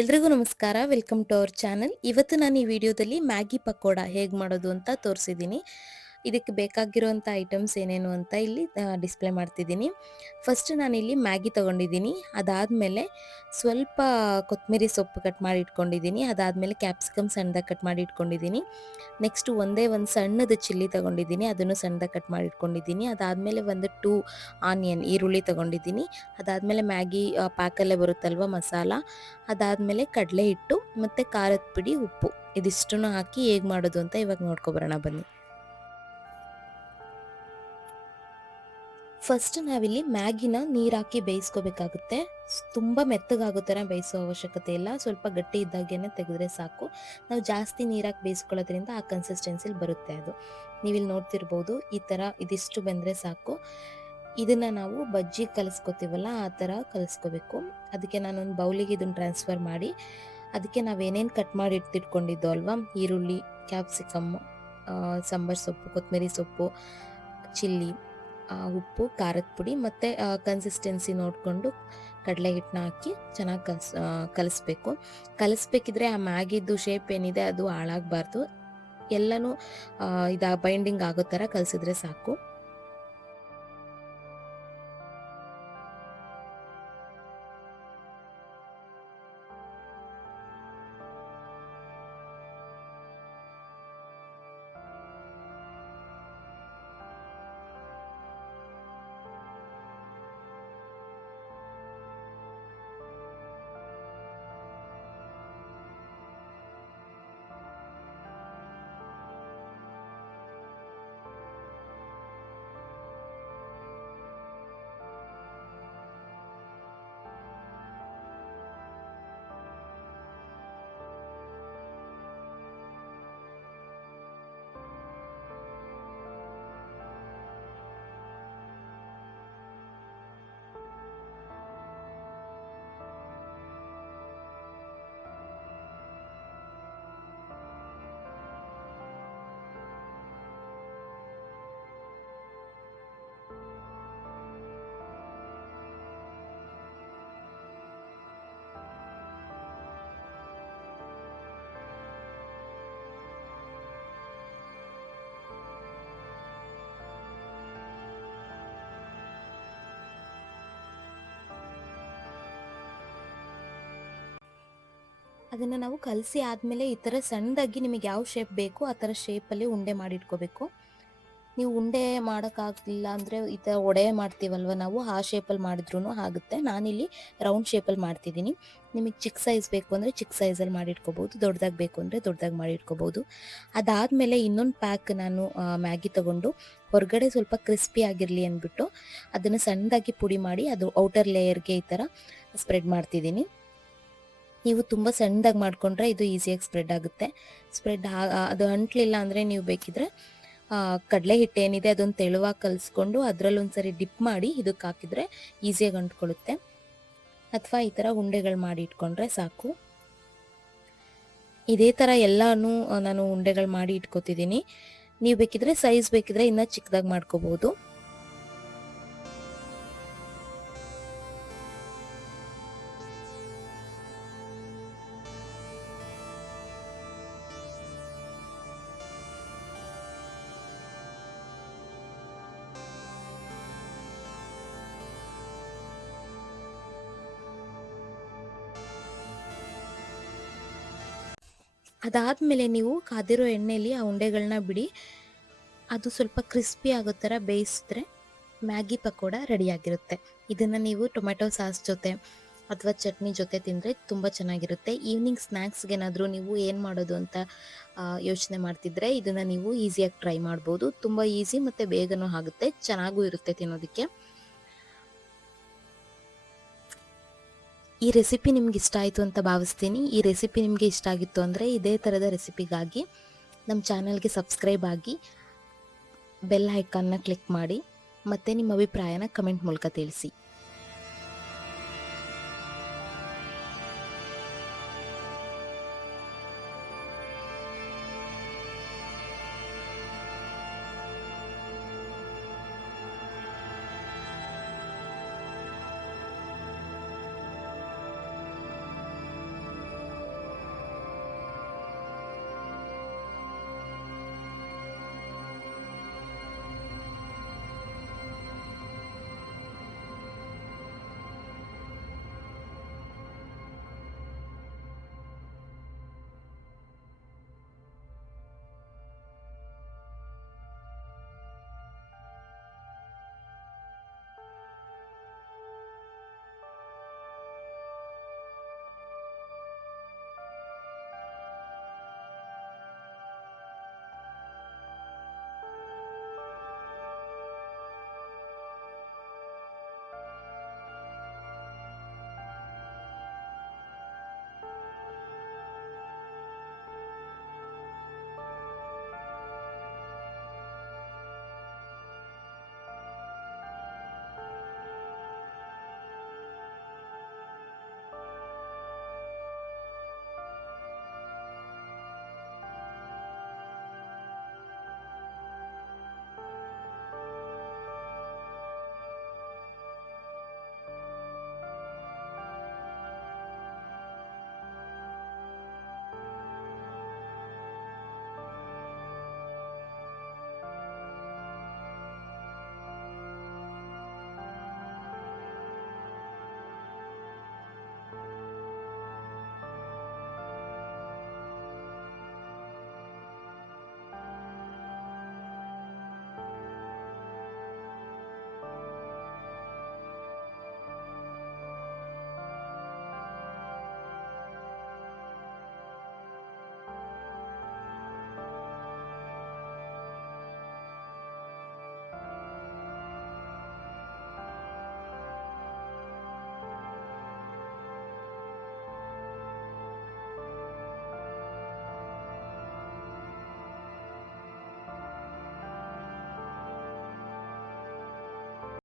ಎಲ್ರಿಗೂ ನಮಸ್ಕಾರ. Welcome to our channel. ಇವತ್ತು ನಾನು ಈ ವಿಡಿಯೋದಲ್ಲಿ ಮ್ಯಾಗಿ ಪಕೋಡ ಹೇಗೆ ಮಾಡೋದು ಅಂತ ತೋರಿಸಿದ್ದೀನಿ. ಇದಕ್ಕೆ ಬೇಕಾಗಿರುವಂಥ ಐಟಮ್ಸ್ ಏನೇನು ಅಂತ ಇಲ್ಲಿ ಡಿಸ್ಪ್ಲೇ ಮಾಡ್ತಿದ್ದೀನಿ. ಫಸ್ಟ್ ನಾನಿಲ್ಲಿ ಮ್ಯಾಗಿ ತೊಗೊಂಡಿದ್ದೀನಿ. ಅದಾದಮೇಲೆ ಸ್ವಲ್ಪ ಕೊತ್ತಂಬರಿ ಸೊಪ್ಪು ಕಟ್ ಮಾಡಿ ಇಟ್ಕೊಂಡಿದ್ದೀನಿ. ಅದಾದಮೇಲೆ ಕ್ಯಾಪ್ಸಿಕಮ್ ಸಣ್ಣದಾಗಿ ಕಟ್ ಮಾಡಿ ಇಟ್ಕೊಂಡಿದ್ದೀನಿ. ನೆಕ್ಸ್ಟು ಒಂದೇ ಒಂದು ಸಣ್ಣದು ಚಿಲ್ಲಿ ತೊಗೊಂಡಿದ್ದೀನಿ, ಅದನ್ನು ಸಣ್ಣದಾಗಿ ಕಟ್ ಮಾಡಿ ಇಟ್ಕೊಂಡಿದ್ದೀನಿ. ಅದಾದಮೇಲೆ ಒಂದು 2 ಆನಿಯನ್ ಈರುಳ್ಳಿ ತೊಗೊಂಡಿದ್ದೀನಿ. ಅದಾದಮೇಲೆ ಮ್ಯಾಗಿ ಪ್ಯಾಕಲ್ಲೇ ಬರುತ್ತಲ್ವ ಮಸಾಲ, ಅದಾದಮೇಲೆ ಕಡಲೆ ಹಿಟ್ಟು ಮತ್ತು ಖಾರದ ಪುಡಿ, ಉಪ್ಪು ಇದಿಷ್ಟನ್ನು ಹಾಕಿ ಹೇಗೆ ಮಾಡೋದು ಅಂತ ಇವಾಗ ನೋಡ್ಕೊಬರೋಣ ಬನ್ನಿ. ಫಸ್ಟ್ ನಾವಿಲ್ಲಿ ಮ್ಯಾಗಿನ ನೀರು ಹಾಕಿ ಬೇಯಿಸ್ಕೋಬೇಕಾಗುತ್ತೆ. ತುಂಬ ಮೆತ್ತಗಾಗೋ ಥರ ಬೇಯಿಸೋ ಅವಶ್ಯಕತೆ ಇಲ್ಲ, ಸ್ವಲ್ಪ ಗಟ್ಟಿ ಇದ್ದಾಗೇನೆ ತೆಗೆದ್ರೆ ಸಾಕು. ನಾವು ಜಾಸ್ತಿ ನೀರಾಕಿ ಬೇಯಿಸ್ಕೊಳ್ಳೋದ್ರಿಂದ ಆ ಕನ್ಸಿಸ್ಟೆನ್ಸಿಲಿ ಬರುತ್ತೆ ಅದು. ನೀವಿಲ್ಲಿ ನೋಡ್ತಿರ್ಬೋದು, ಈ ಥರ ಇದಿಷ್ಟು ಬೆಂದರೆ ಸಾಕು. ಇದನ್ನು ನಾವು ಬಜ್ಜಿ ಕಲಿಸ್ಕೊತೀವಲ್ಲ ಆ ಥರ ಕಲಿಸ್ಕೋಬೇಕು. ಅದಕ್ಕೆ ನಾನೊಂದು ಬೌಲಿಗೆ ಇದನ್ನು ಟ್ರಾನ್ಸ್ಫರ್ ಮಾಡಿ, ಅದಕ್ಕೆ ನಾವೇನೇನು ಕಟ್ ಮಾಡಿ ಇಟ್ಕೊಂಡಿದ್ದೋ ಅಲ್ವಾ, ಈರುಳ್ಳಿ, ಕ್ಯಾಪ್ಸಿಕಮ್ಮು, ಸಾಂಬಾರು ಸೊಪ್ಪು, ಕೊತ್ತಂಬರಿ ಸೊಪ್ಪು, ಚಿಲ್ಲಿ, ಉಪ್ಪು, ಖಾರದ ಪುಡಿ ಮತ್ತು ಕನ್ಸಿಸ್ಟೆನ್ಸಿ ನೋಡಿಕೊಂಡು ಕಡಲೆ ಹಿಟ್ಟನ್ನ ಹಾಕಿ ಚೆನ್ನಾಗಿ ಕಲಿಸ್ಬೇಕು. ಕಲಿಸ್ಬೇಕಿದ್ರೆ ಆ ಮ್ಯಾಗಿದ್ದು ಶೇಪ್ ಏನಿದೆ ಅದು ಹಾಳಾಗಬಾರ್ದು. ಎಲ್ಲನೂ ಬೈಂಡಿಂಗ್ ಆಗೋ ಥರ ಕಲಿಸಿದ್ರೆ ಸಾಕು. ಅದನ್ನು ನಾವು ಕಲಸಿ ಆದಮೇಲೆ ಈ ಥರ ಸಣ್ಣದಾಗಿ ನಿಮಗೆ ಯಾವ ಶೇಪ್ ಬೇಕು ಆ ಥರ ಶೇಪಲ್ಲಿ ಉಂಡೆ ಮಾಡಿಟ್ಕೋಬೇಕು. ನೀವು ಉಂಡೆ ಮಾಡೋಕ್ಕಾಗಲಿಲ್ಲ ಅಂದರೆ ಈ ಥರ ಒಡೆ ಮಾಡ್ತೀವಲ್ವ ನಾವು, ಆ ಶೇಪಲ್ಲಿ ಮಾಡಿದ್ರೂ ಆಗುತ್ತೆ. ನಾನಿಲ್ಲಿ ರೌಂಡ್ ಶೇಪಲ್ಲಿ ಮಾಡ್ತಿದ್ದೀನಿ. ನಿಮಗೆ ಚಿಕ್ಕ ಸೈಜ್ ಬೇಕು ಅಂದರೆ ಚಿಕ್ಕ ಸೈಜಲ್ಲಿ ಮಾಡಿಟ್ಕೋಬೋದು, ದೊಡ್ಡದಾಗಿ ಬೇಕು ಅಂದರೆ ದೊಡ್ಡದಾಗಿ ಮಾಡಿಟ್ಕೋಬೋದು. ಅದಾದಮೇಲೆ ಇನ್ನೊಂದು ಪ್ಯಾಕ್ ನಾನು ಮ್ಯಾಗಿ ತೊಗೊಂಡು ಹೊರಗಡೆ ಸ್ವಲ್ಪ ಕ್ರಿಸ್ಪಿ ಆಗಿರಲಿ ಅಂದ್ಬಿಟ್ಟು ಅದನ್ನು ಸಣ್ಣದಾಗಿ ಪುಡಿ ಮಾಡಿ ಅದು ಔಟರ್ ಲೇಯರ್ಗೆ ಈ ಥರ ಸ್ಪ್ರೆಡ್ ಮಾಡ್ತಿದ್ದೀನಿ. ನೀವು ತುಂಬ ಸಣ್ಣದಾಗಿ ಮಾಡಿಕೊಂಡ್ರೆ ಇದು ಈಸಿಯಾಗಿ ಸ್ಪ್ರೆಡ್ ಆಗುತ್ತೆ. ಅದು ಅಂಟಲಿಲ್ಲ ಅಂದರೆ ನೀವು ಬೇಕಿದ್ರೆ ಕಡಲೆ ಹಿಟ್ಟು ಏನಿದೆ ಅದೊಂದು ತೆಳುವಾಗಿ ಕಲಿಸ್ಕೊಂಡು ಅದರಲ್ಲೊಂದ್ಸರಿ ಡಿಪ್ ಮಾಡಿ ಇದಕ್ಕೆ ಹಾಕಿದರೆ ಈಸಿಯಾಗಿ ಅಂಟ್ಕೊಳ್ಳುತ್ತೆ. ಅಥವಾ ಈ ಥರ ಉಂಡೆಗಳು ಮಾಡಿ ಇಟ್ಕೊಂಡ್ರೆ ಸಾಕು. ಇದೇ ಥರ ಎಲ್ಲನೂ ನಾನು ಉಂಡೆಗಳು ಮಾಡಿ ಇಟ್ಕೋತಿದ್ದೀನಿ. ನೀವು ಬೇಕಿದ್ರೆ ಸೈಜ್ ಬೇಕಿದ್ರೆ ಇನ್ನೂ ಚಿಕ್ಕದಾಗಿ ಮಾಡ್ಕೋಬೋದು. ಅದಾದಮೇಲೆ ನೀವು ಕಾದಿರೋ ಎಣ್ಣೆಯಲ್ಲಿ ಆ ಉಂಡೆಗಳನ್ನ ಬಿಡಿ, ಅದು ಸ್ವಲ್ಪ ಕ್ರಿಸ್ಪಿ ಆಗೋ ಥರ ಬೇಯಿಸಿದ್ರೆ ಮ್ಯಾಗಿ ಪಕೋಡ ರೆಡಿಯಾಗಿರುತ್ತೆ. ಇದನ್ನು ನೀವು ಟೊಮೆಟೊ ಸಾಸ್ ಜೊತೆ ಅಥವಾ ಚಟ್ನಿ ಜೊತೆ ತಿಂದರೆ ತುಂಬ ಚೆನ್ನಾಗಿರುತ್ತೆ. ಈವ್ನಿಂಗ್ ಸ್ನ್ಯಾಕ್ಸ್ಗೆ ಏನಾದರೂ ನೀವು ಏನು ಮಾಡೋದು ಅಂತ ಯೋಚನೆ ಮಾಡ್ತಿದ್ರೆ ಇದನ್ನು ನೀವು ಈಸಿಯಾಗಿ ಟ್ರೈ ಮಾಡ್ಬೋದು. ತುಂಬ ಈಸಿ ಮತ್ತು ಬೇಗನೂ ಆಗುತ್ತೆ, ಚೆನ್ನಾಗೂ ಇರುತ್ತೆ ತಿನ್ನೋದಕ್ಕೆ. ಈ ರೆಸಿಪಿ ನಿಮ್ಗೆ ಇಷ್ಟ ಆಯಿತು ಅಂತ ಭಾವಿಸ್ತೀನಿ. ಈ ರೆಸಿಪಿ ನಿಮಗೆ ಇಷ್ಟ ಆಗಿತ್ತು ಅಂದರೆ ಇದೇ ಥರದ ರೆಸಿಪಿಗಾಗಿ ನಮ್ಮ ಚಾನಲ್ಗೆ ಸಬ್ಸ್ಕ್ರೈಬ್ ಆಗಿ ಬೆಲ್ ಐಕಾನ್ನ ಕ್ಲಿಕ್ ಮಾಡಿ ಮತ್ತು ನಿಮ್ಮ ಅಭಿಪ್ರಾಯನ ಕಮೆಂಟ್ ಮೂಲಕ ತಿಳಿಸಿ.